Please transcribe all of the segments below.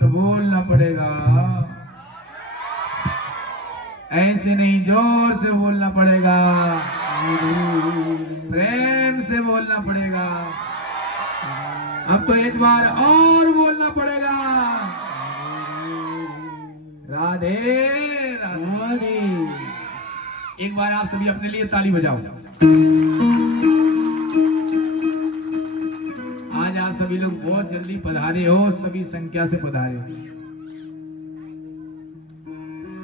तो बोलना पड़ेगा, ऐसे नहीं, जोर से बोलना पड़ेगा, प्रेम से बोलना पड़ेगा। अब तो एक बार और बोलना पड़ेगा, राधे राधे। एक बार आप सभी अपने लिए ताली बजाओ। आज आप सभी लोग बहुत जल्दी पधारे हो, सभी संख्या से पधारे हो,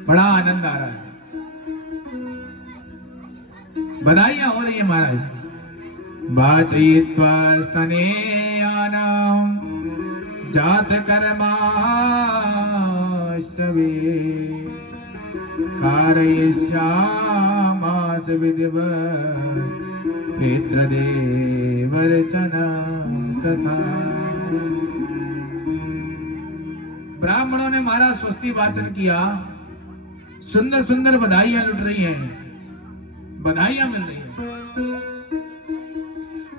बड़ा आनंद आ रहा है, बधाइयां हो रही है महाराज। वाचयित्वा स्तनेयानां जात कर्माश्रवे कारयिष्यामास विधिवत् पितृदेवर्चनं तथा। ब्राह्मणों ने महाराज स्वस्ति वाचन किया, सुंदर सुंदर बधाइयां लुट रही हैं, बधाइयां मिल रही हैं।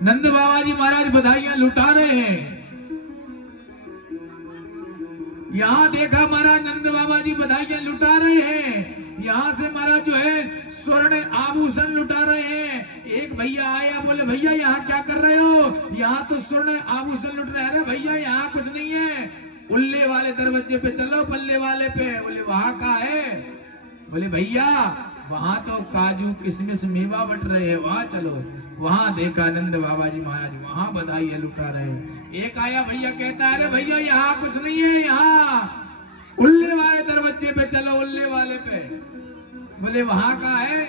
नंद बाबा जी महाराज बधाइयां लुटा रहे हैं। यहां देखा महाराज नंद बाबा जी बधाइयां लुटा रहे हैं। यहां से महाराज जो है स्वर्ण आभूषण लुटा रहे हैं। एक भैया आया, बोले भैया यहाँ क्या कर रहे हो? यहाँ तो स्वर्ण आभूषण लुट रहे हैं। भैया यहाँ कुछ नहीं है, उल्ले वाले दरवाजे पे चलो, पल्ले वाले पे। बोले वहां का है? बोले भैया वहां तो काजू किशमिश मेवा बट रहे हैं, वहां चलो। वहां देखा नंद बाबा जी महाराज वहां बधाइयां लुटा रहे हैं। एक आया भैया, कहता है अरे भैया यहाँ कुछ नहीं है, यहाँ उल्ले वाले दरवाजे पे चलो, उल्ले वाले पे। बोले वहां का है?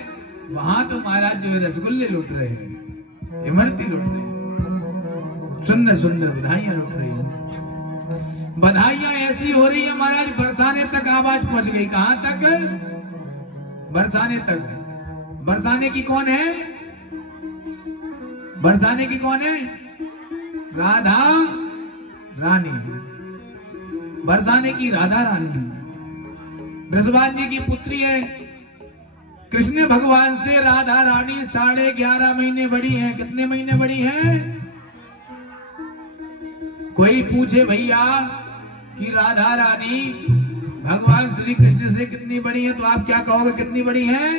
वहां तो महाराज जो है रसगुल्ले लुट रहे हैं, इमरती लुट रहे हैं, सुंदर सुंदर बधाइयां लुट रही हैं। बधाइयां ऐसी हो रही है महाराज, बरसाने तक आवाज पहुंच गई। कहां तक? बरसाने तक। बरसाने की कौन है? बरसाने की कौन है? राधा रानी। बरसाने की राधा रानी बृषभान जी की पुत्री है। कृष्ण भगवान से राधा रानी 11.5 महीने बड़ी है। कितने महीने बड़ी है? कोई पूछे भैया कि राधा रानी भगवान श्री कृष्ण से कितनी बड़ी है, तो आप क्या कहोगे? कितनी बड़ी है?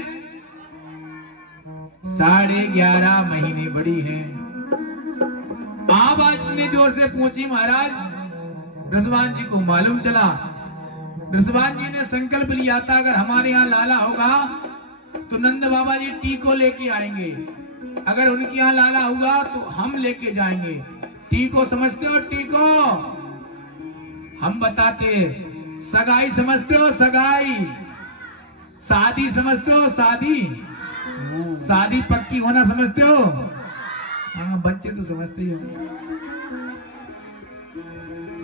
11.5 महीने बड़ी है। आवाज इतनी जोर से पूछी महाराज, बृषभान जी को मालूम चला। बृषभान जी ने संकल्प लिया था अगर हमारे यहाँ लाला होगा तो नंद बाबा जी टीको लेके आएंगे, अगर उनके यहाँ लाला होगा तो हम लेके जाएंगे। टीको समझते हो? टीको हम बताते, सगाई समझते हो? सगाई। शादी समझते हो? शादी। शादी पक्की होना समझते हो? हाँ बच्चे तो समझते ही हो,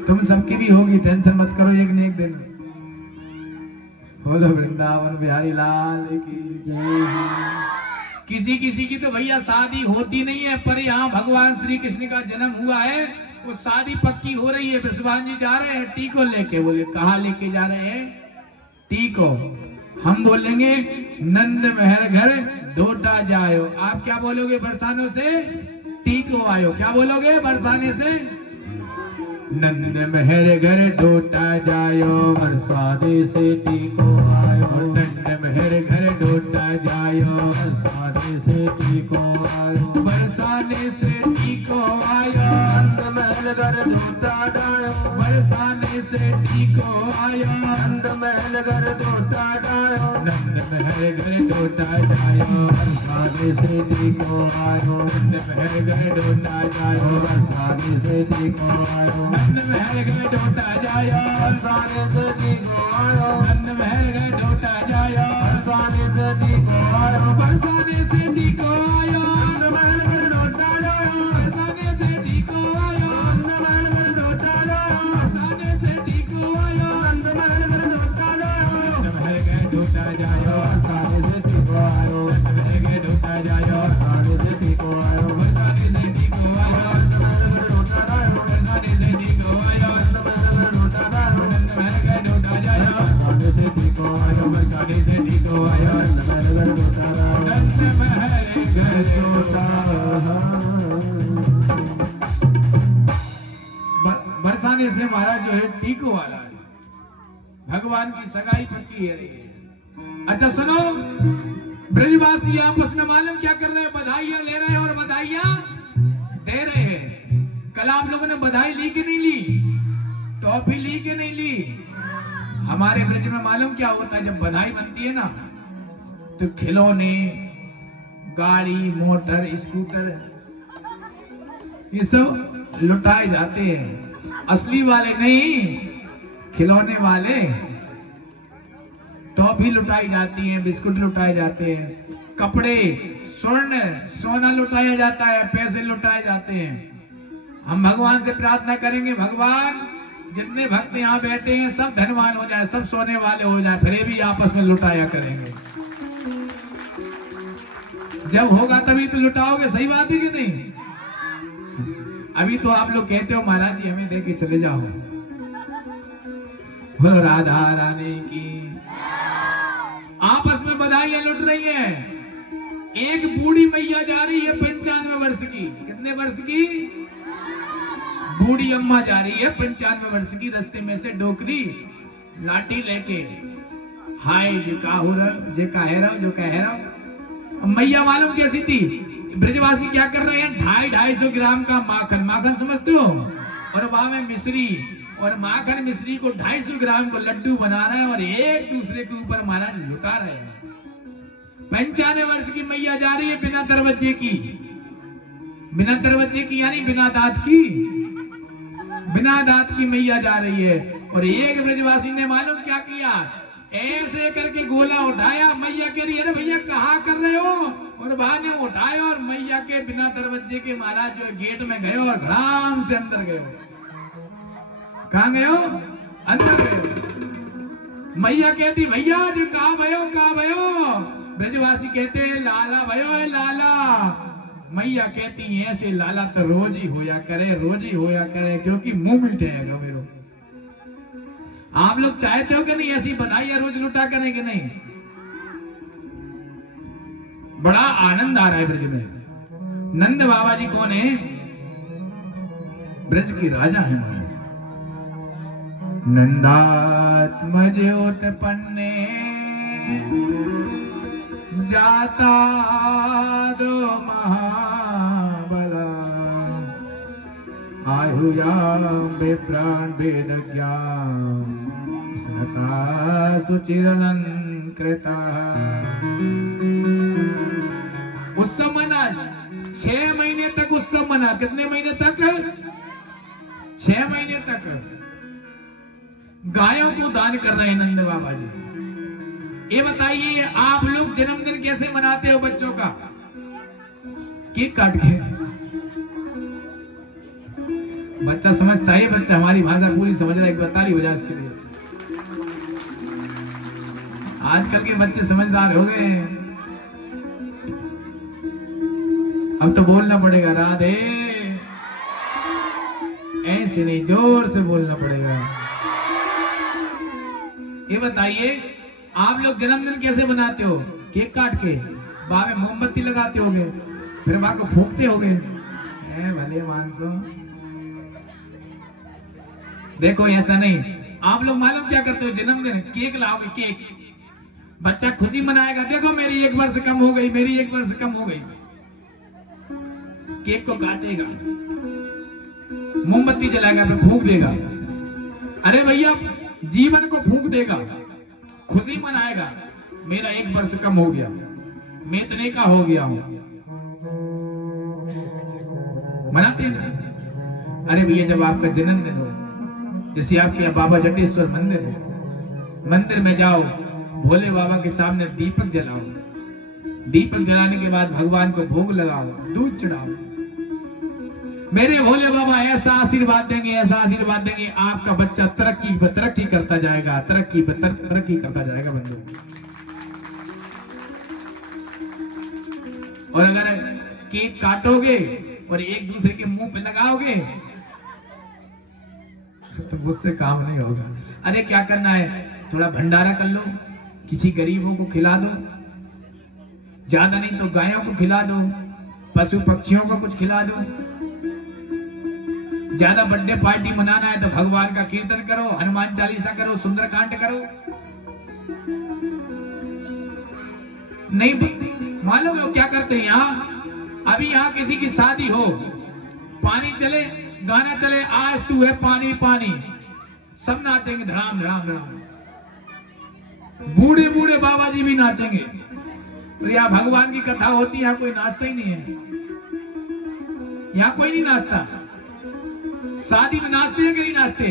तुम सबकी भी होगी, टेंशन मत करो, एक न एक दिन। बोलो वृंदावन बिहारी लाल की जय। किसी किसी की तो भैया शादी होती नहीं है, पर यहाँ भगवान श्री कृष्ण का जन्म हुआ है, वो शादी पक्की हो रही है। बृषभान जी जा रहे हैं टीको लेके। बोले कहाँ लेके जा रहे हैं? टीको। हम बोलेंगे नंद महर घर डोटा जायो। आप क्या बोलोगे बरसानों से? टीको आयो। क्या बोलोगे बरसाने से? नंद महर घर डोटा जायो, बरसाने से टीको आयो। नंद महर घर डोटा जायो, बरसाने से टीको आयो। बरसाने से टीको आयो, नंद महल घर डोटा जायो। बरसाने से टीको आयो, नंद महल घर डोटा जायो। नंद महल घर डोटा जायो, बरसाने से टीको आयो। नंद महल घर डोटा जायो, बरसाने से टीको आयो। नंद महल घर डोटा जायो, बरसाने से टीको आयो। नंद महल घर डोटा जायो, बरसाने से टीको आयो। बरसाने से टीको आयो, नंद महल घर डोटा जायो। बरसाने से टीको आयो, नंद महल घर डोटा जायो। बरसाने से टीको आयो, नंद महल घर डोटा जायो। नंद महल घर डोटा जायो, बरसाने से टीको आयो। नंद महल घर डोटा जायो, बरसाने से टीको आयो। बरसाने से टीको आयो, नंद महल घर डोटा जायो। बरसाने से टीको आयो, नंद महल घर डोटा जायो। नंद महल घर डोटा जायो, बरसाने से टीको आयो। बरसाने से टीको आयो, नंद महल घर डोटा जायो। नंद महल घर डोटा। बरसाने से महाराज जो है टीको वाला है। भगवान की सगाई पक्की है। अच्छा सुनो, ब्रजवासी आपस में मालूम क्या कर रहे हैं? बधाइयां ले रहे हैं और बधाइयां दे रहे हैं। कल आप लोगों ने बधाई ली कि नहीं ली? टॉफी ली कि नहीं ली? हमारे ब्रज में मालूम क्या होता है? जब बधाई बनती है ना तो खिलौने, गाड़ी, मोटर, स्कूटर ये सब लुटाए जाते हैं। असली वाले नहीं, खिलौने वाले। टॉफी लुटाई जाती है, बिस्कुट लुटाए जाते हैं, कपड़े, स्वर्ण, सोना लुटाया जाता है, पैसे लुटाए जाते हैं। हम भगवान से प्रार्थना करेंगे, भगवान जितने भक्त यहाँ बैठे हैं सब धनवान हो जाए, सब सोने वाले हो जाए, फिर भी आपस में लुटाया करेंगे। जब होगा तभी तो लुटाओगे, सही बात है कि नहीं? अभी तो आप लोग कहते हो महाराज जी हमें दे के चले जाओ। बोलो राधा रानी की। आपस में बधाइयां लुट रही है। एक बूढ़ी मैया जा रही है 95 वर्ष की। कितने वर्ष की? बूढ़ी अम्मा जा रही है 95 वर्ष की। रास्ते में से डोकरी लाठी लेके, हाय जो का हो रहा, जो का है रहा, जो का है रहा। मैया मालूम कैसी थी? ब्रजवासी क्या कर रहे हैं? 250-250 ग्राम का माखन, माखन समझते हो, और वहां में मिश्री, और माखन मिश्री को 250 ग्राम को लड्डू बना रहे हैं और एक दूसरे के ऊपर महाराज लुटा रहे हैं। 95 वर्ष की मैया जा रही है बिना दरवाजे की, बिना दरवाजे की यानी बिना दांत की, बिना दांत की मैया जा रही है। और एक ब्रजवासी ने मालूम क्या किया? ऐसे करके गोला उठाया, मैया कह रही है अरे भैया कहाँ कर रहे हो, और बहा ने उठाया और मैया के बिना दरवाजे के महाराज जो गेट में गए और घड़ाम से अंदर गए। कहाँ गए हो? अंदर गए। मैया कहती भैया जो कहाँ भयो? ब्रजवासी कहते लाला भयो लाला। मैया कहती ऐसे लाला तो रोज ही होया करे, रोज ही होया करे, क्योंकि मुंह मिठाएगा मेरे। आप लोग चाहते हो कि नहीं ऐसी बधाई रोज लुटा करें कि नहीं? बड़ा आनंद आ रहा है ब्रज में। नंद बाबा जी कौन है? ब्रज की राजा है महाराज। नंदात्मज उत्पन्ने जाता दो महाबला, आहुयाम विप्राण वेद ज्ञान स्नता सुचिरलंकृता। उत्सव मना 6 महीने तक उत्सव मना। कितने महीने तक? 6 महीने तक गायों को दान कर रहे हैं नंद बाबा जी। ये बताइए आप लोग जन्मदिन कैसे मनाते हो बच्चों का? केक काट के। बच्चा समझता है, बच्चा हमारी भाषा पूरी समझ रहा है, एक बतारी हो जाए इसके लिए। आजकल के बच्चे समझदार हो गए हैं। अब तो बोलना पड़ेगा राधे, ऐसे नहीं जोर से बोलना पड़ेगा। ये बताइए आप लोग जन्मदिन कैसे मनाते हो? केक काट के, बाहर में मोमबत्ती लगाते होगे, फिर माँ को फूकते होगे। भले मानसो, देखो ऐसा नहीं। आप लोग मालूम क्या करते हो? जन्मदिन केक लाओगे, केक बच्चा खुशी मनाएगा। देखो मेरी 1 वर्ष कम हो गई, मेरी 1 वर्ष कम हो गई। केक को काटेगा, मोमबत्ती जलाएगा, फिर फूंक देगा। अरे भैया जीवन को फूंक देगा, खुशी मनाएगा। मेरा 1 वर्ष कम हो गया, मैं इतने का हो गया हूं, मनाते हैं ना। अरे भैया जब आपका जन्मदिन हो, जैसे आपके यहाँ बाबा जटेश्वर मंदिर है, मंदिर में जाओ, भोले बाबा के सामने दीपक जलाओ, दीपक जलाने के बाद भगवान को भोग लगाओ, दूध चढ़ाओ। मेरे भोले बाबा ऐसा आशीर्वाद देंगे, ऐसा आशीर्वाद देंगे, आपका बच्चा तरक्की करता जाएगा, तरक्की करता जाएगा बंधु। और अगर केक काटोगे और एक दूसरे के मुंह पे लगाओगे तो मुझसे काम नहीं होगा। अरे क्या करना है, थोड़ा भंडारा कर लो, किसी गरीबों को खिला दो, ज्यादा नहीं तो गायों को खिला दो, पशु पक्षियों को कुछ खिला दो। ज्यादा बर्थडे पार्टी मनाना है तो भगवान का कीर्तन करो, हनुमान चालीसा करो, सुंदरकांड करो। नहीं मालूम वो क्या करते हैं यहाँ, अभी यहाँ किसी की शादी हो, पानी चले, गाना चले, आज तू है पानी पानी, सब नाचेंगे धड़ाम धड़ाम धड़ाम, बूढ़े बूढ़े बाबा जी भी नाचेंगे। तो यहाँ भगवान की कथा होती है, यहाँ कोई नाचता ही नहीं है, यहाँ कोई नहीं नाचता। शादी में नाचते हैं कि नहीं नाचते?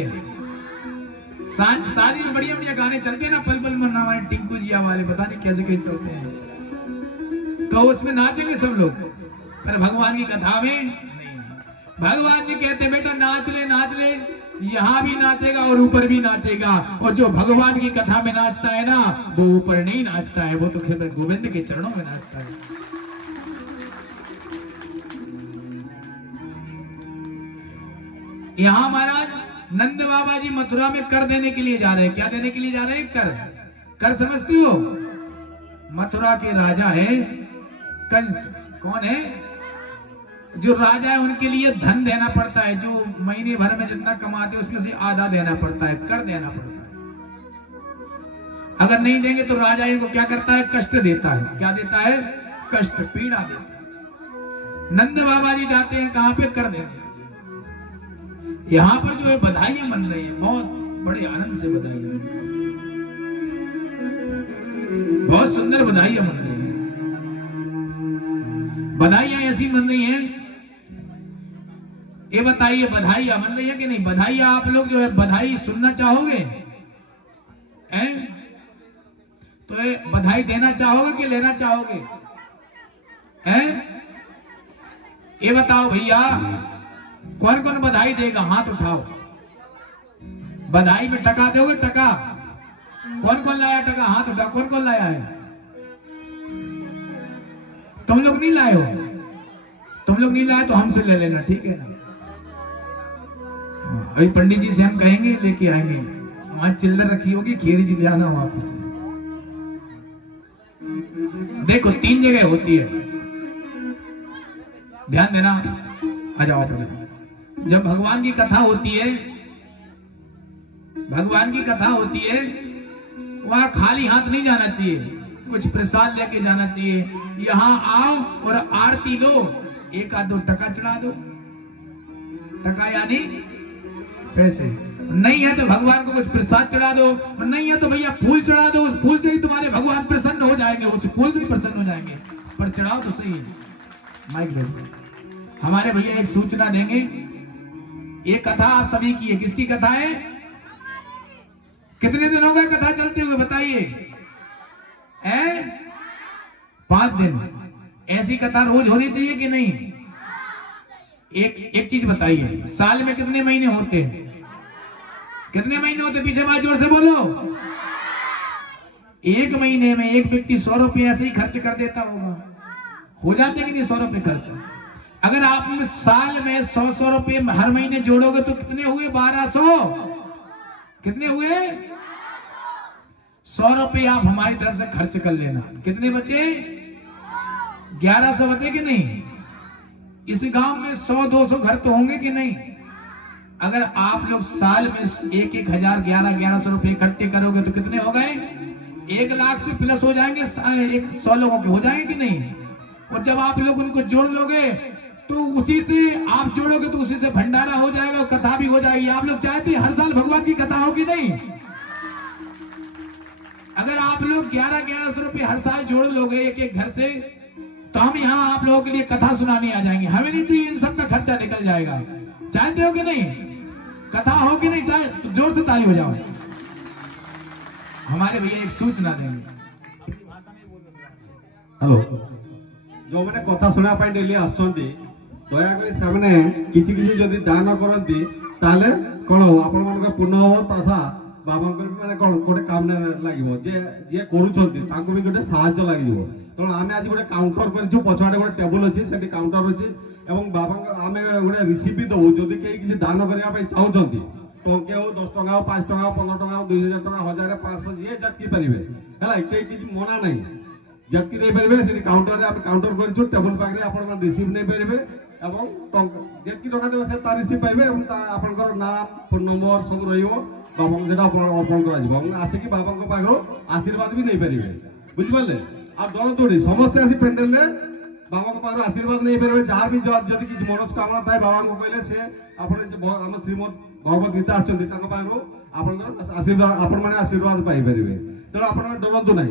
शादी में बढ़िया बढ़िया गाने चलते हैं ना, पल पल मन्ना वाले, टिंकू जिया वाले, पता नहीं कैसे कैसे चलते हैं, तो उसमें नाचेंगे सब लोग। पर भगवान की कथा में नहीं। भगवान ने कहते बेटा नाच ले, यहाँ भी नाचेगा और ऊपर भी नाचेगा। और जो भगवान की कथा में नाचता है ना, वो ऊपर नहीं नाचता है, वो तो केवल गोविंद के चरणों में नाचता है। यहाँ महाराज नंद बाबा जी मथुरा में कर देने के लिए जा रहे हैं। क्या देने के लिए जा रहे हैं? कर समझती हो? मथुरा के राजा है कंस। कौन है? जो राजा है उनके लिए धन देना पड़ता है, जो महीने भर में जितना कमाते हैं उसमें से आधा देना पड़ता है, कर देना पड़ता है। अगर नहीं देंगे तो राजा इनको क्या करता है? कष्ट देता है। क्या देता है? कष्ट, पीड़ा देता है। नंद बाबा जी जाते हैं कहां पे? कर देने। यहाँ पर जो है बधाइयां मन रही है, बहुत बड़े आनंद से बधाइयां, बहुत सुंदर बधाइयां मन रही है। बधाइयां ऐसी मन रही हैं, ये बताइए बधाइयां मन रही है कि नहीं? बधाइयां आप लोग जो है बधाई सुनना चाहोगे हैं? तो ये बधाई देना चाहोगे कि लेना चाहोगे हैं? ये बताओ भैया, कौन कौन बधाई देगा? हाथ उठाओ। बधाई में टका दोगे? टका कौन कौन लाया? टका हाथ उठाओ। कौन कौन लाया है? तुम लोग नहीं लाए हो? तुम लोग नहीं लाए तो हमसे ले लेना, ठीक है ना? अभी पंडित जी से हम कहेंगे लेके आएंगे, वहां चिल्लर रखी होगी, खीर जी ले आना वापस। देखो 3 जगह होती है, ध्यान देना। आ जाओ आप। जब भगवान की कथा होती है, भगवान की कथा होती है, वहां खाली हाथ नहीं जाना चाहिए, कुछ प्रसाद लेके जाना चाहिए। यहाँ आओ और आरती लो, 1 आध 2 टका चढ़ा दो। टका यानी पैसे। नहीं है तो भगवान को कुछ प्रसाद चढ़ा दो, और नहीं है तो भैया फूल चढ़ा दो। उस फूल से ही तुम्हारे भगवान प्रसन्न हो जाएंगे, उस फूल से ही प्रसन्न हो जाएंगे। पर चढ़ाओ तो सही। माइक दे। हमारे भैया एक सूचना देंगे। ये कथा आप सभी की है। किसकी कथा है? कितने दिन हो गए कथा चलते हुए बताइए? 5 दिन। ऐसी कथा रोज होनी चाहिए कि नहीं? एक चीज बताइए, साल में कितने महीने होते हैं? कितने महीने होते? पीछे बात जोर से बोलो। 1 महीने में एक व्यक्ति 100 रुपये ऐसे ही खर्च कर देता होगा। हो जाते कि नहीं 100 रुपये खर्च? अगर आप साल में 100 रुपये हर महीने जोड़ोगे तो कितने हुए? 1200। कितने हुए? 100 रुपये आप हमारी तरफ से खर्च कर लेना। कितने बचे? 1100 बचे कि नहीं? इस गांव में 100-200 घर तो होंगे कि नहीं? अगर आप लोग साल में 1-1 हजार 1100 रुपये इकट्ठे करोगे तो कितने हो गए? 1 लाख से प्लस हो जाएंगे। 100 लोगों के हो जाएंगे कि नहीं? और जब आप लोग उनको जोड़ लोगे तो उसी से आप जोड़ोगे तो उसी से भंडारा हो जाएगा, कथा भी हो जाएगी। आप लोग चाहते हैं हर साल भगवान की कथा हो कि नहीं? अगर आप लोग 1100 रुपये हर साल जोड़ लोगे एक घर से, तो हम यहाँ आप लोगों के लिए कथा सुनाने आ जाएंगे। हमें नहीं चाहिए, इन सब का खर्चा निकल जाएगा। चाहते हो कि नहीं? कथा हो कि नहीं? चाहे तो जोर से ताली हो जाओ। हमारे भैया एक सूचना देंगे। हेलो, जो मैंने कथा सुना पाई डेली आसुंती, दयाकोरी सामने किछि किछि जदि दान करंती ताले कोन आपण मन पुण्य हो तथा बाबा माने कोन गोटे काम लागिवो। जे करूछंती ताको भी गोटे साहाय्य लागिवो। तो आमे आज गोटे काउंटर करछु, पछाडे गोटे टेबल अछि, सेठी काउंटर अछि, एवं बाबा आमे गोटे रिसीव भी दउ। जदि केही किछि दान करिया पई चाहउछंती, टंके हो 10 टका हो 5 टका हो 15 टका हो 2000 टका 1000 500 जे जति परिबे हला। केही किछि मना नाही, जति दे परिबे। सेठी काउंटर रे आप काउंटर करछु, टेबल पाखरे आपण रिसीव नै परिबे। এবং যেতকি টাকা দেবে সে তার রিসিভ পাইবে এবং আপনার নাম ফোন নম্বর সব রহব বাবা যেটা অর্পণ করা যাব এবং আসিকি বাবাঙ্ক পাখর আশীর্বাদ भी नहीं पारे बुझिपारे আর দৌড়ি সমস্তে আসি পেন্ডেলে বাবাঙ্ক পাখর আশীর্বাদ नहीं पारे जहाँ भी যদি কিছু মনস্কামনা থাকে বাবাঙ্ক কইলে সে আপনার যে আমার শ্রীমদ ভগবত গীতা আসছেন তাঙ্ক পাখর আপনার আশীর্বাদ আপন মানে আশীর্বাদ পাইপারে তেমন আপনার ডরন্তু নাই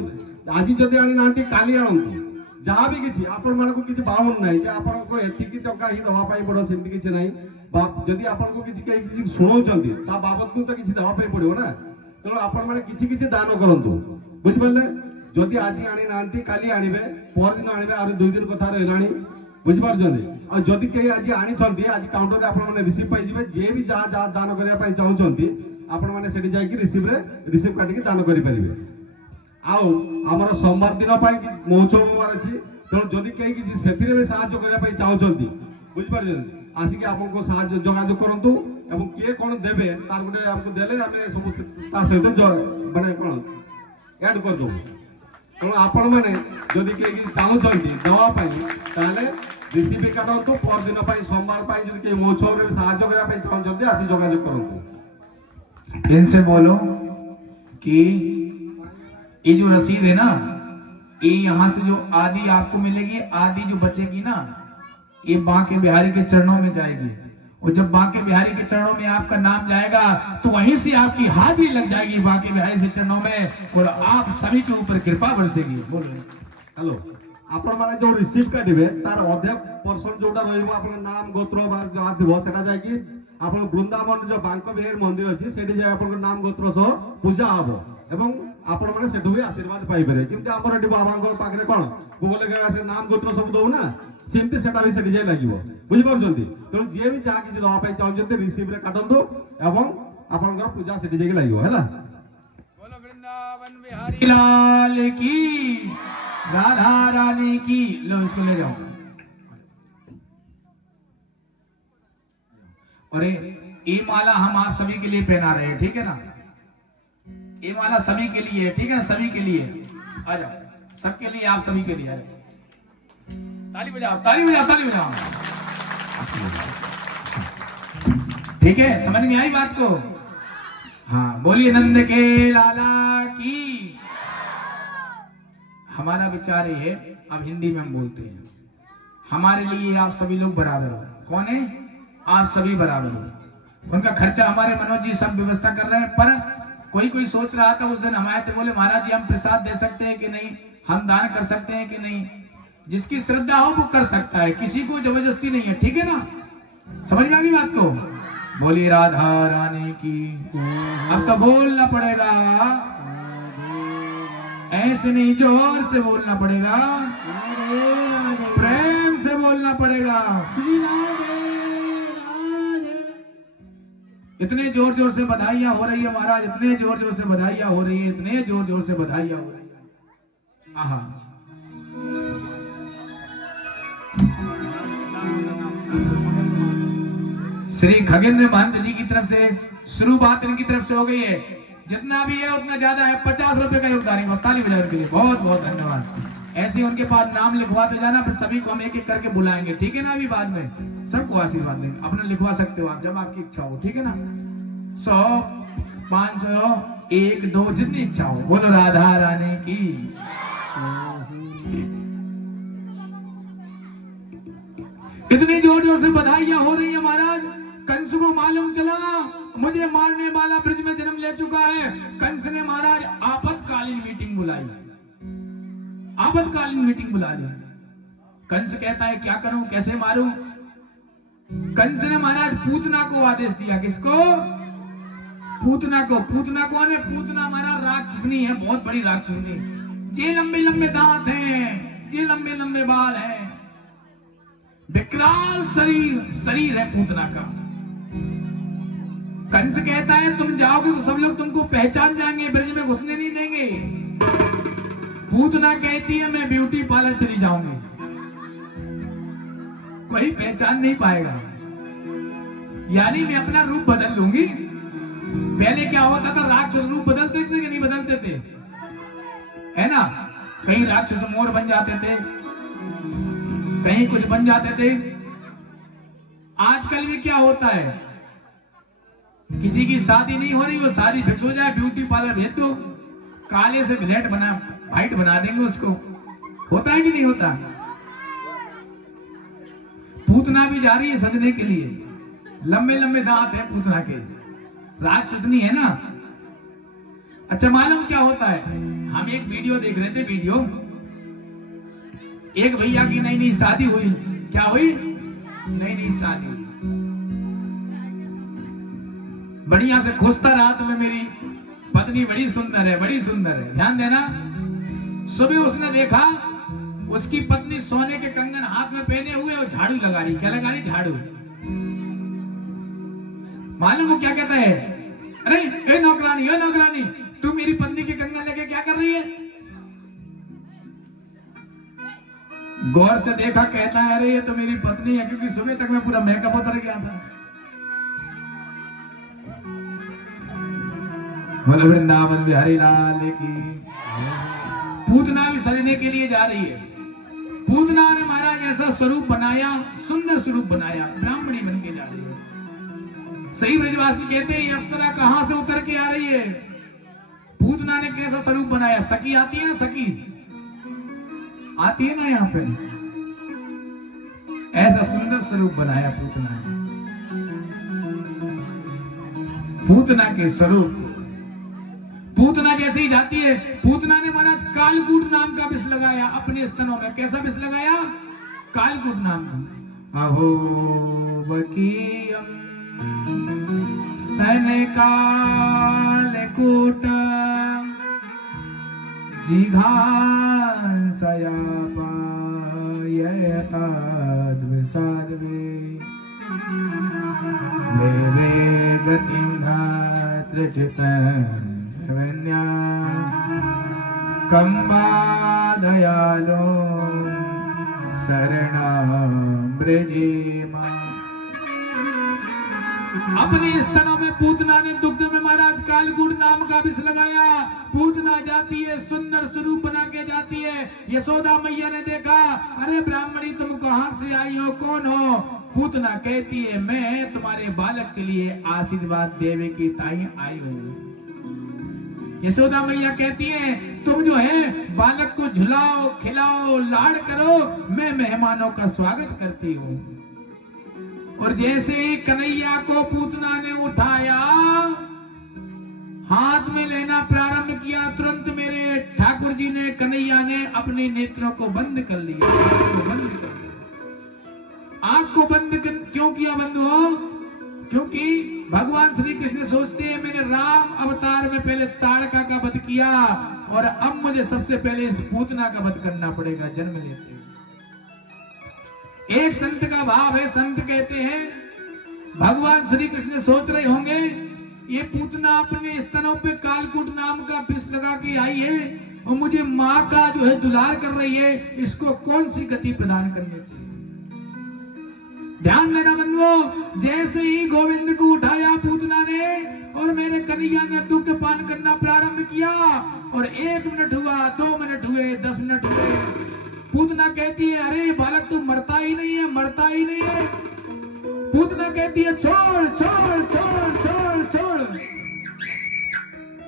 আজ যদি আনি না কালি আনন্তু ଯାହା ବି କିଛି ଆପଣମାନଙ୍କୁ କିଛି ବାରଣ ନାହିଁ ଯେ ଆପଣଙ୍କୁ ଏତିକି ଟଙ୍କା ହିଁ ଦେବା ପାଇଁ ପଡ଼ିବ ସେମିତି କିଛି ନାହିଁ ବା ଯଦି ଆପଣଙ୍କୁ କିଛି କେହି କିଛି ଶୁଣଉଛନ୍ତି ତା ବାବଦକୁ ତ କିଛି ଦେବା ପାଇଁ ପଡ଼ିବ ନା ତେଣୁ ଆପଣମାନେ କିଛି କିଛି ଦାନ କରନ୍ତୁ ବୁଝିପାରିଲେ ଯଦି ଆଜି ଆଣି ନାହାନ୍ତି କାଲି ଆଣିବେ ପରଦିନ ଆଣିବେ ଆହୁରି 2 ଦିନ କଥା ରହିଲାଣି ବୁଝିପାରୁଛନ୍ତି ଆଉ ଯଦି କେହି ଆଜି ଆଣିଛନ୍ତି ଆଜି କାଉଣ୍ଟରରେ ଆପଣମାନେ ରିସିଭ୍ ପାଇଯିବେ ଯିଏ ବି ଯାହା ଯାହା ଦାନ କରିବା ପାଇଁ ଚାହୁଁଛନ୍ତି ଆପଣମାନେ ସେଠି ଯାଇକି ରିସିଭ୍ କାଟିକି ଦାନ କରିପାରିବେ ଆଉ ଆମର ସୋମବାର ଦିନ ପାଇଁ ମହୋତ୍ସବ ହବାର ଅଛି ତେଣୁ ଯଦି କେହି କିଛି ସେଥିରେ ବି ସାହାଯ୍ୟ କରିବା ପାଇଁ ଚାହୁଁଛନ୍ତି ବୁଝିପାରୁଛନ୍ତି ଆସିକି ଆପଣଙ୍କୁ ସାହାଯ୍ୟ ଯୋଗାଯୋଗ କରନ୍ତୁ ଏବଂ କିଏ କ'ଣ ଦେବେ ତାର ଗୋଟେ ଆମକୁ ଦେଲେ ଆମେ ସବୁ ତା ସହିତ ମାନେ କ'ଣ ଆଡ୍ କରିଦେବୁ ତେଣୁ ଆପଣମାନେ ଯଦି କେହି ଚାହୁଁଛନ୍ତି ଦେବା ପାଇଁ ତାହେଲେ ରିସିଭ୍ କାଟନ୍ତୁ ପରଦିନ ପାଇଁ ସୋମବାର ପାଇଁ ଯଦି କେହି ମହୋତ୍ସବରେ ସାହାଯ୍ୟ କରିବା ପାଇଁ ଚାହୁଁଛନ୍ତି ଆସି ଯୋଗାଯୋଗ କରନ୍ତୁ इनसे बोलो कि ये जो रसीद है ना ये यहाँ से जो आदि आपको मिलेगी आदि जो बचेगी ना ये बांके बिहारी के चरणों में जाएगी और जब बांके बिहारी के चरणों में आपका नाम जाएगा तो वहीं से आपकी हाजिरी लग जाएगी बांके बिहारी से चरणों में और आप सभी के ऊपर कृपा बरसेगी बोल रहे हेलो आपण माने जो रिसीव काटिबे तार अधे पर्सन जोटा रहइबो आपन नाम गोत्र बा जहा दिबो सेटा जाय कि आपन वृंदावन जो बांक बिहार मंदिर अछि सेठी जाय आपन नाम गोत्र सह पूजा हबो एवं आपण माने सेठु भी आशीर्वाद पाई पारे किंतु हमर एठी बाबांक पाखरे कोन गुगल के नाम गोत्र सब दउ ना सेमती सेटा भी सेठी जाय लागिवो बुझि पारजंती तो जे भी जा किछि दवा पाई चाहजंती रिसीव रे काटंतु एवं आपनकर पूजा सेठी जाय लागिवो हैला बोलो वृंदावन बिहारी लाल की राधा रानी की लो इसको ले जाओ और ये माला हम आप सभी के लिए पहना रहे हैं ठीक है ना ये माला सभी के लिए है ठीक है ना सभी के लिए आ जाओ सबके लिए आप सभी के लिए है ताली बजाओ ताली बजाओ ताली बजाओ ठीक है समझ में आई बात को हाँ बोलिए नंद के लाला की हमारा विचार ये है अब हिंदी में हम बोलते हैं हमारे लिए आप सभी लोग बराबर हो कौन है आप सभी बराबर हो उनका खर्चा हमारे मनोज जी सब व्यवस्था कर रहे हैं पर कोई सोच रहा था उस दिन हमारे थे बोले महाराज जी हम प्रसाद दे सकते हैं कि नहीं हम दान कर सकते हैं कि नहीं जिसकी श्रद्धा हो वो कर सकता है किसी को जबरदस्ती नहीं है ठीक है ना समझ में आ गई बात को बोलिए राधा रानी की अब तो बोलना पड़ेगा ऐसे नहीं जोर से बोलना पड़ेगा प्रेम से बोलना पड़ेगा इतने जोर जोर से बधाइयां हो रही है महाराज इतने जोर जोर से बधाइयां हो रही है इतने जोर जोर से बधाइयां हो रही है आहा श्री खगेंद्र महंत जी की तरफ से शुरुआत इनकी तरफ से हो गई है जितना भी है उतना ज्यादा है 50 रुपए का योगदान है ताली बजाने के लिए बहुत बहुत धन्यवाद ऐसे उनके पास नाम लिखवाते जाना फिर सभी को हम एक एक करके बुलाएंगे ठीक है ना अभी बाद में सबको आशीर्वाद देंगे अपना लिखवा सकते हो आप जब आपकी इच्छा हो ठीक है ना 100 500 1 2 जितनी इच्छा हो बोलो राधा रानी की इतनी जोर जोर से बधाइयां हो रही है महाराज कंस को मालूम चला मुझे मारने वाला ब्रिज में जन्म ले चुका है कंस ने महाराज आपातकालीन मीटिंग बुलाई आपातकालीन मीटिंग बुला ली कंस कहता है क्या करूं कैसे मारूं कंस ने महाराज पूतना को आदेश दिया किसको पूतना को ने पूतना महाराज राक्षसनी है बहुत बड़ी राक्षसनी जे लंबे लंबे दांत हैं जे लंबे लंबे बाल हैं विकराल शरीर है पूतना का कंस कहता है तुम जाओगे तो सब लोग तुमको पहचान जाएंगे ब्रिज में घुसने नहीं देंगे पूतना कहती है मैं ब्यूटी पार्लर चली जाऊंगी कोई पहचान नहीं पाएगा यानी मैं अपना रूप बदल लूंगी पहले क्या होता था राक्षस रूप बदलते थे कि नहीं बदलते थे है ना कहीं राक्षस मोर बन जाते थे कहीं कुछ बन जाते थे आजकल भी क्या होता है, किसी की शादी नहीं हो रही, वो शादी फिक्स हो जाए, ब्यूटी पार्लर भेज दो, काले से ब्लैक बना व्हाइट बना देंगे उसको। होता है कि नहीं होता? पूतना भी जा रही है सजने के लिए, लंबे लंबे दांत है पूतना के, राक्षसनी है ना। अच्छा मालूम क्या होता है, हम एक वीडियो देख रहे थे, वीडियो एक भैया की नई नई शादी हुई। क्या हुई? नई नई शादी। बढ़िया से खुश था, रात में मेरी पत्नी बड़ी सुंदर है, बड़ी सुंदर है, ध्यान देना। सुबह उसने देखा उसकी पत्नी सोने के कंगन हाथ में पहने हुए और झाड़ू लगा रही। क्या लगा रही? झाड़ू। मालूम वो क्या कहता है? अरे ए नौकरानी, ए नौकरानी, तू मेरी पत्नी के कंगन लेके क्या कर रही है? गौर से देखा, कहता है अरे ये तो मेरी पत्नी है, क्योंकि सुबह तक मैं पूरा मेकअप उतर गया था। बोलो वृंदावन बिहारी लाल की। पूतना भी सजने के लिए जा रही है। पूतना ने महाराज ऐसा स्वरूप बनाया, सुंदर स्वरूप बनाया, ब्राह्मणी बन के जा रही है। सही ब्रजवासी कहते हैं ये अप्सरा कहां से उतर के आ रही है? पूतना ने कैसा स्वरूप बनाया? सखी आती है ना, सखी आती है ना यहाँ पे, ऐसा सुंदर स्वरूप बनाया पूतना ने। पूतना के स्वरूप, पूतना जैसे ही जाती है, पूतना ने महाराज कालकूट नाम का विष लगाया अपने स्तनों में। कैसा विष लगाया? कालकूट नाम का। अहो बकीयम स्तन कालकूट जिघांसया पायताद्विसाद्वे लेवे गतिं घात्रचितं कंबादयालो शरणं ब्रजेमा। अपने स्तनों में पूतना ने दुग्ध में महाराज कालकूट नाम का विष लगाया। पूतना जाती है, सुंदर स्वरूप बना के जाती है। यशोदा मैया ने देखा, अरे ब्राह्मणी तुम कहां से आई हो, कौन हो? पूतना कहती है मैं तुम्हारे बालक के लिए आशीर्वाद देवे की ताई आई हूँ। यशोदा मैया कहती है तुम जो है बालक को झुलाओ, खिलाओ, लाड़ करो, मैं मेहमानों का स्वागत करती हूँ। और जैसे ही कन्हैया को पूतना ने उठाया, हाथ में लेना प्रारंभ किया, तुरंत मेरे ठाकुर जी ने, कन्हैया ने अपने नेत्रों को बंद कर लिया। आंख को बंद क्यों किया बंधुओं? क्योंकि भगवान श्री कृष्ण सोचते हैं मैंने राम अवतार में पहले ताड़का का वध किया और अब मुझे सबसे पहले इस पूतना का वध करना पड़ेगा जन्म लेते। एक संत का भाव है, संत कहते हैं भगवान श्री कृष्ण सोच रहे होंगे ये पूतना अपने स्तनों पे कालकूट नाम का विष लगा के आई है और मुझे माँ का जो है दुलार कर रही है, इसको कौन सी गति प्रदान करनी चाहिए। ध्यान देना बंधुओं, जैसे ही गोविंद को उठाया पूतना ने और मेरे कन्हैया ने दुग्ध पान करना प्रारंभ किया और 1 मिनट हुआ, 2 मिनट हुए, 10 मिनट हुए, पूतना कहती है अरे बालक तो मरता ही नहीं है, मरता ही नहीं है। पूतना कहती है छोड़ छोड़ छोड़ छोड़ छोड़।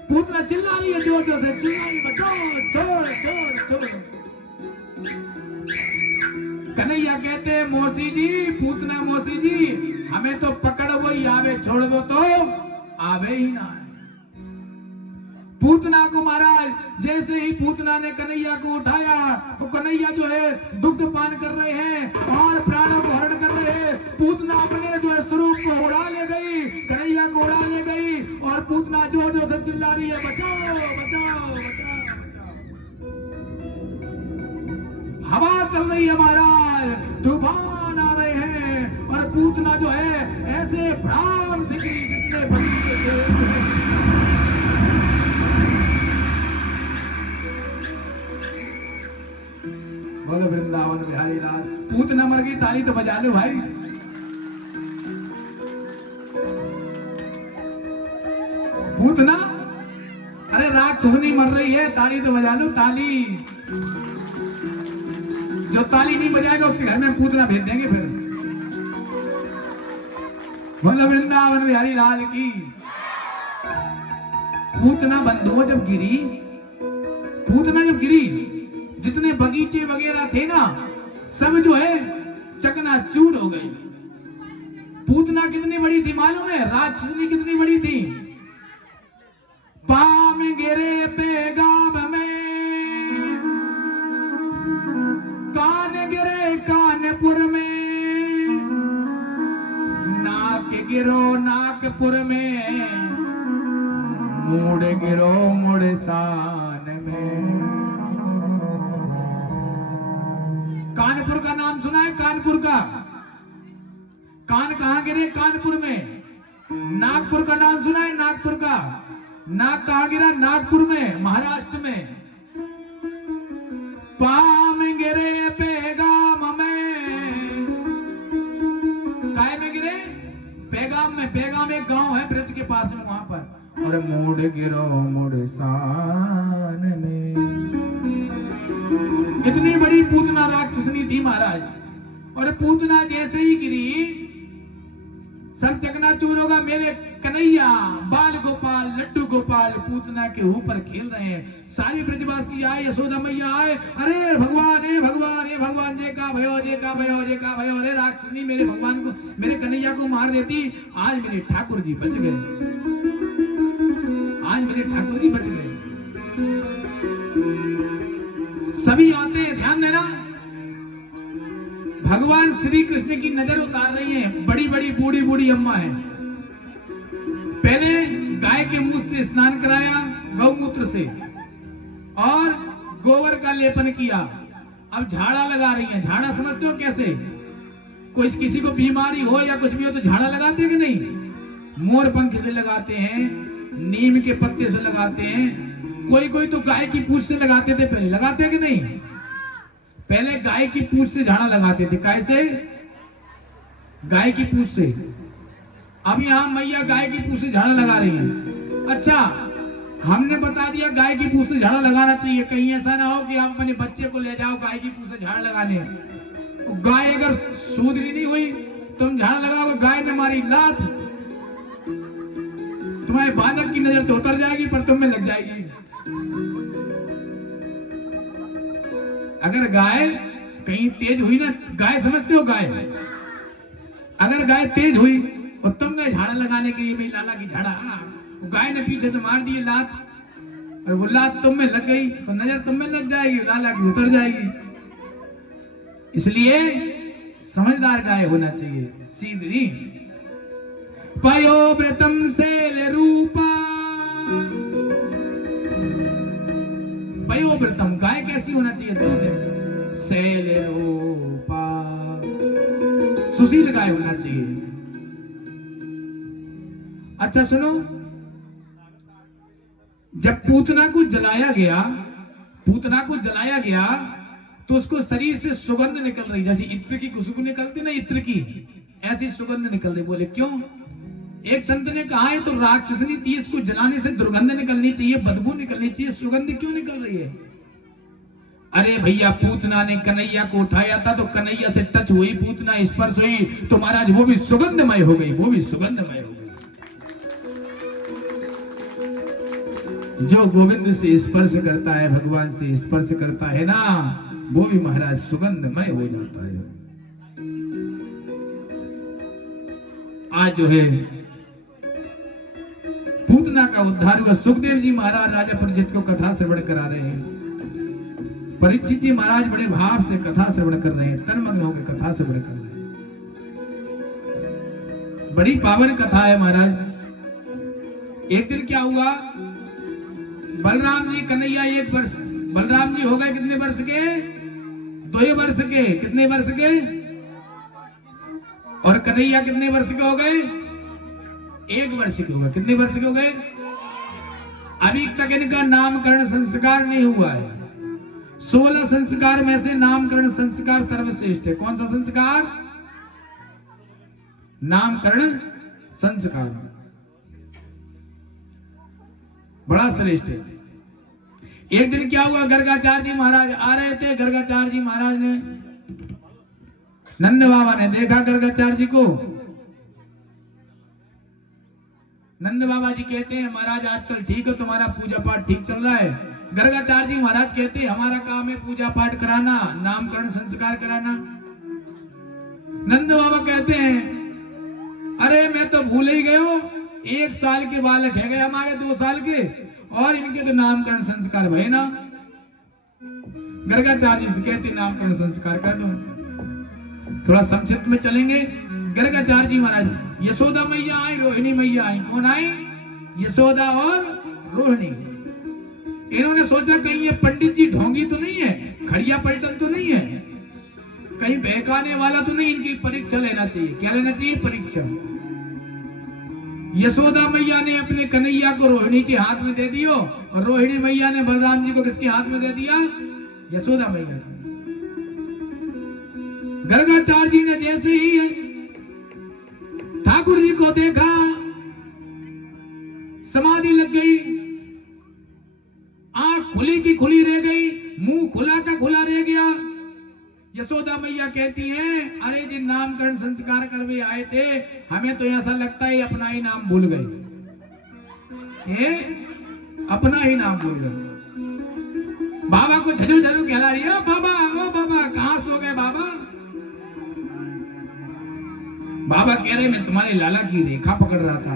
पूतना चिल्ला रही है, जोर जोर से चिल्ला रही है, बचाओ, छोड़ छोड़ छोड़। कन्हैया कहते हैं मौसी जी, पूतना मौसी जी, हमें तो पकड़ वो ही आवे, छोड़ वो तो आवे ही ना। पूतना को महाराज जैसे ही पूतना ने कन्हैया को उठाया, वो कन्हैया जो है दुग्ध पान कर रहे हैं और प्राणों को हरण कर रहे हैं। पूतना अपने जो है स्वरूप को उड़ा ले गई, कन्हैया को उड़ा ले गई और पूतना जोर जोर से चिल्ला रही है बचाओ बचाओ बचाओ बचाओ। हवा चल रही है महाराज, तूफान आ रहे हैं और पूतना जो है ऐसे भ्राम से जितने बोलो वृंदावन बिहारी लाल। पूतना मर गई, ताली तो बजा लो भाई। पूतना, अरे राक्षसनी मर रही है, ताली तो बजा लो, ताली। जो ताली नहीं बजाएगा उसके घर में पूतना भेज देंगे फिर। बोलो वृंदावन बिहारी लाल की। पूतना बंधुओं जब गिरी, पूतना जब गिरी, जितने बगीचे वगैरह थे ना, सब जो है चकनाचूर हो गए। पूतना कितनी बड़ी थी मालूम है? राक्षसनी कितनी बड़ी थी? पाम गिरे पेगाम में, कान गिरे कानपुर में, नाक गिरो नागपुर में, मुड़ गिरो मुड़सान में। कानपुर का नाम सुना है? कानपुर का कान कहां गिरे? कानपुर में। नागपुर का नाम सुना है? नागपुर का नाक कहां गिरा? नागपुर में, महाराष्ट्र में। पाम गिरे पेगाम में, काय में गिरे? पेगाम में। पेगाम एक गांव है ब्रज के पास में, वहां पर। और मुड़ गिरो मुड़सान में। इतनी बड़ी पूतना राक्षसनी थी महाराज। और पूतना जैसे ही गिरी, सब चकनाचूर होगा। मेरे कन्हैया, बाल गोपाल, लड्डू गोपाल पूतना के ऊपर खेल रहे हैं। सारे ब्रजवासी आए, यशोदा मैया आए, अरे भगवान, हे भगवान, हे भगवान, जय का भयो, जय का भयो, जय का भयो। अरे राक्षसनी मेरे भगवान को, मेरे कन्हैया को मार देती, आज मेरे ठाकुर जी बच गए, आज मेरे ठाकुर जी बच गए। सभी आते हैं, ध्यान देना। भगवान श्री कृष्ण की नजर उतार रही है। बड़ी बड़ी बूढ़ी बूढ़ी अम्मा है। पहले गाय के मुंह से स्नान कराया, गौमूत्र से, और गोबर का लेपन किया। अब झाड़ा लगा रही है। झाड़ा समझते हो कैसे? कोई किसी को बीमारी हो या कुछ भी हो तो झाड़ा लगाते हैं कि नहीं? मोर पंख से लगाते हैं, नीम के पत्ते से लगाते हैं, कोई कोई तो गाय की पूंछ से लगाते थे। पहले लगाते हैं कि नहीं? पहले गाय की पूंछ से झाड़ा लगाते थे। कैसे? गाय की पूंछ से। अब यहाँ मैया गाय की पूंछ से झाड़ा लगा रही है। अच्छा, हमने बता दिया गाय की पूंछ से झाड़ा लगाना चाहिए। कहीं ऐसा ना हो कि आप अपने बच्चे को ले जाओ गाय की पूंछ से झाड़ा लगाने, गाय अगर सुधरी नहीं हुई, तुम झाड़ा लगाओगे, गाय ने मारी लात, तुम्हारे बालक की नजर तो उतर जाएगी पर तुम में लग जाएगी। अगर गाय कहीं तेज हुई ना, गाय समझते हो? गाय अगर गाय तेज हुई और तुम गए झाड़ा लगाने के लिए, भाई लाला की झाड़ा, गाय ने पीछे से मार दी लात, और वो लात तुम में लग गई तो नजर तुम में लग जाएगी, लाला की उतर जाएगी। इसलिए समझदार गाय होना चाहिए, सीधी। पयोव्रतम शैल रूपा, पयोव्रतम गाय कैसी होना चाहिए? तो शैल रूपा, सुशील गाय होना चाहिए। अच्छा सुनो, जब पूतना को जलाया गया, पूतना को जलाया गया तो उसको शरीर से सुगंध निकल रही, जैसे इत्र की खुशबू निकलती ना, इत्र की, ऐसी सुगंध निकल रही। बोले क्यों? एक संत ने कहा है तो राक्षसनी तीस को जलाने से दुर्गंध निकलनी चाहिए, बदबू निकलनी चाहिए, सुगंध क्यों निकल रही है? अरे भैया, पूतना ने कन्हैया को उठाया था तो कन्हैया से टच हुई, पूतना स्पर्श हुई तो महाराज वो भी सुगंधमय हो गई, वो भी सुगंधमय हो गई। जो गोविंद से स्पर्श करता है, भगवान से स्पर्श करता है ना, वो भी महाराज सुगंधमय हो जाता है। आज जो है पूतना का उद्धार हुआ। सुखदेव जी महाराज राजा परीक्षित को कथा श्रवण करा रहे हैं। परीक्षित जी महाराज बड़े भाव से कथा श्रवण कर रहे हैं, तन्मग्न होकर कथा श्रवण कर रहे हैं। बड़ी पावन कथा है महाराज। एक दिन क्या हुआ, बलराम जी कन्हैया 1 वर्ष, बलराम जी हो गए कितने वर्ष के? 2 वर्ष के। कितने वर्ष के? और कन्हैया कितने वर्ष के हो गए? 1 वर्ष के हो गए। कितने वर्ष के हो गए? अभी तक इनका नामकरण संस्कार नहीं हुआ है। 16 संस्कार में से नामकरण संस्कार सर्वश्रेष्ठ है। कौन सा संस्कार? नामकरण संस्कार बड़ा श्रेष्ठ है। एक दिन क्या हुआ, गर्गाचार्य जी महाराज आ रहे थे। गर्गाचार्य जी महाराज ने, नंद बाबा ने देखा गर्गाचार्य जी को, नंद बाबा जी कहते हैं महाराज आजकल ठीक है, तुम्हारा पूजा पाठ ठीक चल रहा है। गर्गाचार्य जी महाराज कहते हैं हमारा काम है पूजा पाठ कराना, नामकरण संस्कार कराना। नंद बाबा कहते हैं अरे मैं तो भूल ही गए हो, 1 साल के बालक है गए हमारे, 2 साल के, और इनके तो नामकरण संस्कार भय ना। गर्गाचार्य जी से कहते नामकरण संस्कार कर दो। थोड़ा संक्षिप्त में चलेंगे। गर्गाचार्य जी महाराज, यशोदा मैया आई, रोहिणी मैया आई। कौन आई? यशोदा और रोहिणी। इन्होंने सोचा कहीं ये पंडित जी ढोंगी तो नहीं है, खड़िया पलटन तो नहीं है, कहीं बहकाने वाला तो नहीं, इनकी परीक्षा लेना चाहिए। क्या लेना चाहिए? परीक्षा। यशोदा मैया ने अपने कन्हैया को रोहिणी के हाथ में दे दियो, और रोहिणी मैया ने बलराम जी को किसके हाथ में दे दिया? यशोदा मैया। गर्गाचार्य जी ने जैसे ही ठाकुर जी को देखा, समाधि लग गई, आंख खुली की खुली रह गई, मुंह खुला का खुला रह गया। यशोदा मैया कहती हैं अरे जी नामकरण संस्कार करवे आए थे, हमें तो ऐसा लगता है अपना ही नाम भूल गए, अपना ही नाम भूल गए। बाबा को झजू झजू कहला रही है, बाबा ओ बाबा कहां सो गए बाबा? बाबा कह रहे मैं तुम्हारे लाला की रेखा पकड़ रहा था।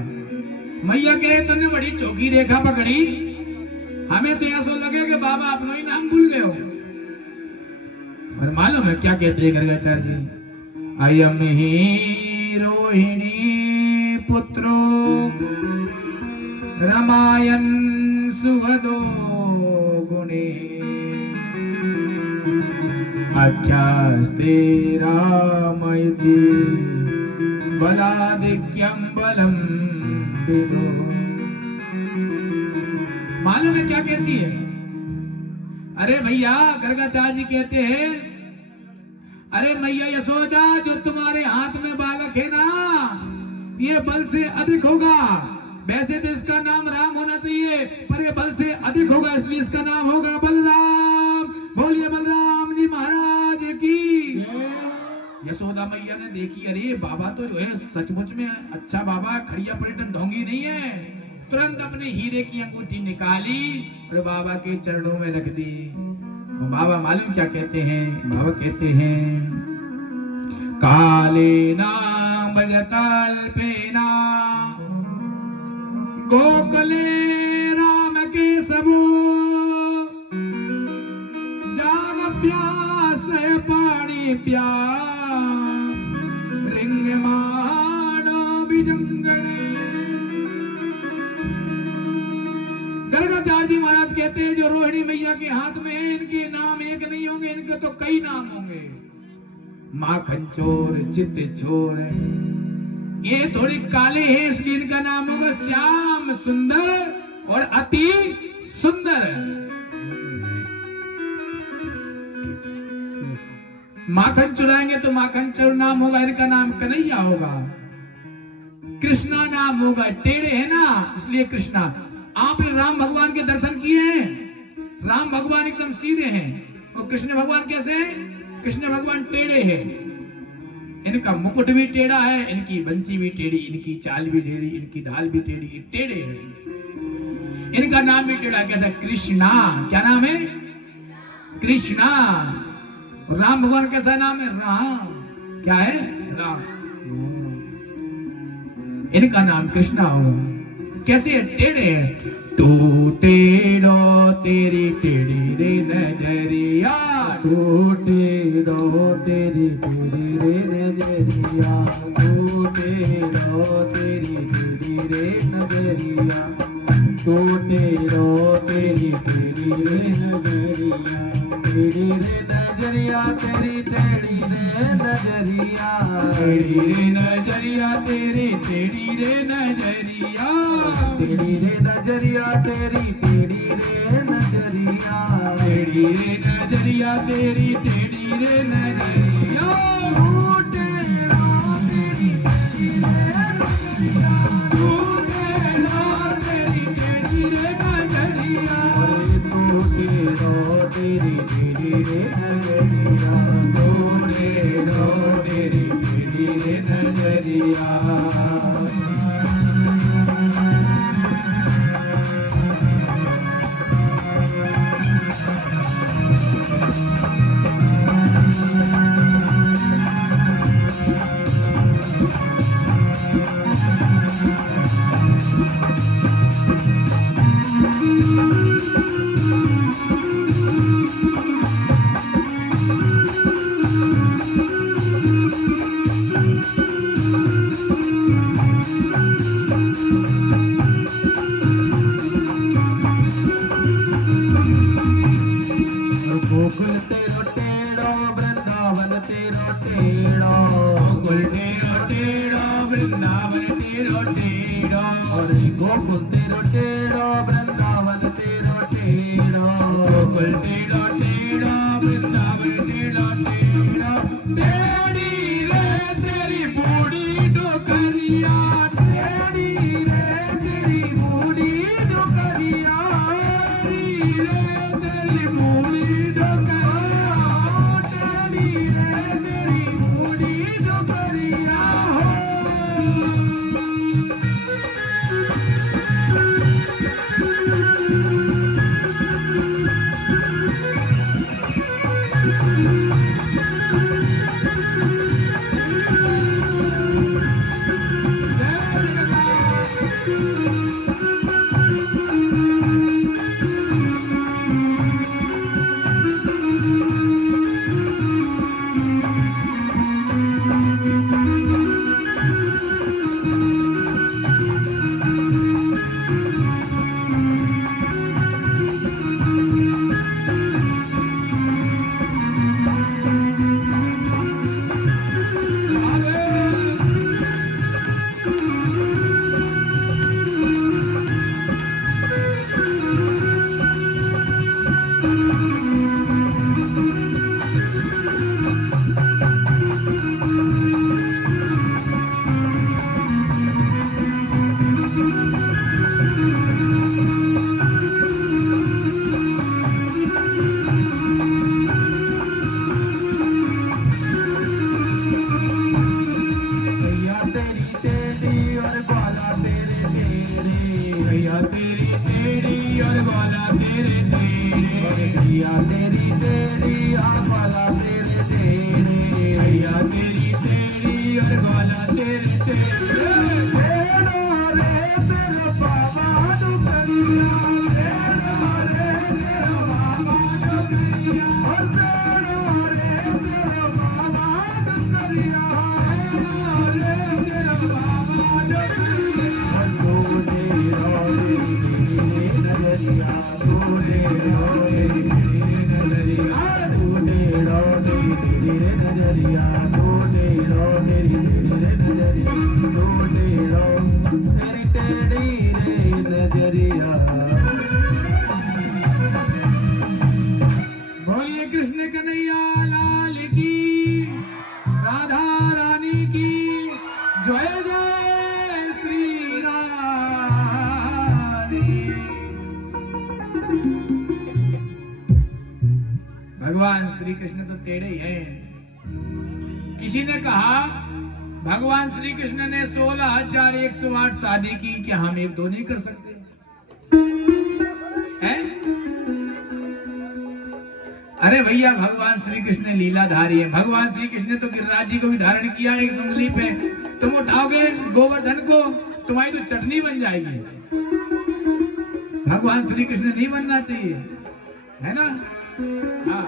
मैया कह रहे तुमने बड़ी चौकी रेखा पकड़ी, हमें तो ऐसा लगे कि बाबा अपना ही नाम भूल गए हो। और मालूम है क्या कहते हैं गर्गाचार्य जी? अयम ही रोहिणी पुत्रो रमायन सुहदो गुणे आख्यास्ते रामयति बलादिक्यम बलम विदो। मालूम है क्या कहती है? अरे भैया गर्गाचार्य जी कहते हैं अरे मैया यशोदा, जो तुम्हारे हाथ में बालक है ना, ये बल से अधिक होगा। वैसे तो इसका नाम राम होना चाहिए, पर ये बल से अधिक होगा, इसलिए इसका नाम होगा बलराम। बोलिए बलराम जी महाराज की। यशोदा मैया ने देखी अरे बाबा तो जो है सचमुच में अच्छा बाबा, खड़िया पलटन ढोंगी नहीं है। तुरंत अपने हीरे की अंगूठी निकाली और बाबा के चरणों में रख दी। बाबा मालूम क्या कहते हैं? बाबा कहते हैं काले नाम बजतल्पेना गोकुले राम के सबो जान प्यास पानी प्यास रिंग मानो बिजंगणे। गर्गाचार्य जी महाराज कहते हैं जो रोहिणी मैया के हाथ में है, इनके नाम एक नहीं होंगे, इनके तो कई नाम होंगे। माखन चोर, चित चोर, ये थोड़ी काले हैं इसलिए इनका नाम होगा श्याम सुंदर और अति सुंदर। माखन चुराएंगे तो माखन चोर नाम होगा, इनका नाम कन्हैया होगा। कृष्णा नाम होगा, टेढ़े है ना इसलिए कृष्णा। आपने राम भगवान के दर्शन किए हैं? राम भगवान एकदम सीधे हैं, और कृष्ण भगवान कैसे हैं? कृष्ण भगवान टेढ़े हैं। इनका मुकुट भी टेढ़ा है, इनकी बंसी भी टेढ़ी, इनकी चाल भी टेढ़ी, इनकी ढाल भी टेढ़ी, टेढ़े हैं। इनका नाम भी टेढ़ा। कैसा? कृष्णा। क्या नाम है? कृष्णा। राम भगवान कैसा नाम है? राम। क्या है? राम। इनका नाम कृष्णा हो। कैसे है? टेढ़े है। तू टेढ़ो तेरी टेढ़ी रे नजरिया, तू टेढ़ो तेरी टेढ़ी रे नजरिया, तू टेढ़ो तेरी टेढ़ी रे नजरिया, तू टेढ़ो तेरी टेढ़ी रे नजरिया, टेढ़ी रे नजरिया तेरी टेढ़ी रे नजरिया, टेढ़ी रे नजरिया तेरी टेढ़ी रे नजरिया, टेढ़ी रे नजरिया तेरी टेढ़ी रे नजरिया, टेढ़ी रे नजरिया तेरी टेढ़ी रे नजरिया, तू टेढ़ो तेरी टेढ़ी रे नजरिया, तू टेढ़ो तेरी टेढ़ी रे नजरिया, तू टेढ़ो तेरी टेढ़ी रे नजरिया, तू टेढ़ो तेरी टेढ़ी रे नजरिया। गोकुल तेरो टेढ़ो वृंदावन तेरो टेढ़ो, गोकुल तेरो टेढ़ो वृंदावन तेरो टेढ़ो, और गोकुल तेरो टेढ़ो वृंदावन तेरो टेढ़ो, गोकुल तेरो टेढ़ो वृंदावन तेरो टेढ़ो। टेढ़ी रे तेरी बूढ़ी डोकरिया, टेढ़ी रे तेरी बूढ़ी डोकरिया, टेढ़ी रे तेरी बूढ़ी डोकरिया, टेढ़ी रे तेरी बूढ़ी डोकरिया हो। बोलिए कृष्ण कन्हैया लाल की, राधा रानी की जय। जय श्री राधे। भगवान श्री कृष्ण तो टेढ़े ही हैं। किसी ने कहा भगवान श्री कृष्ण ने 16,108 शादी की, क्या हम एक दो नहीं कर सकते हैं? अरे भैया भगवान श्री कृष्ण लीलाधारी है। भगवान श्री कृष्ण ने तो गिरिराज जी को भी धारण किया एक उंगली पे। तुम उठाओगे गोवर्धन को, तुम्हारी तो चटनी बन जाएगी। भगवान श्री कृष्ण नहीं बनना चाहिए, है ना? हाँ।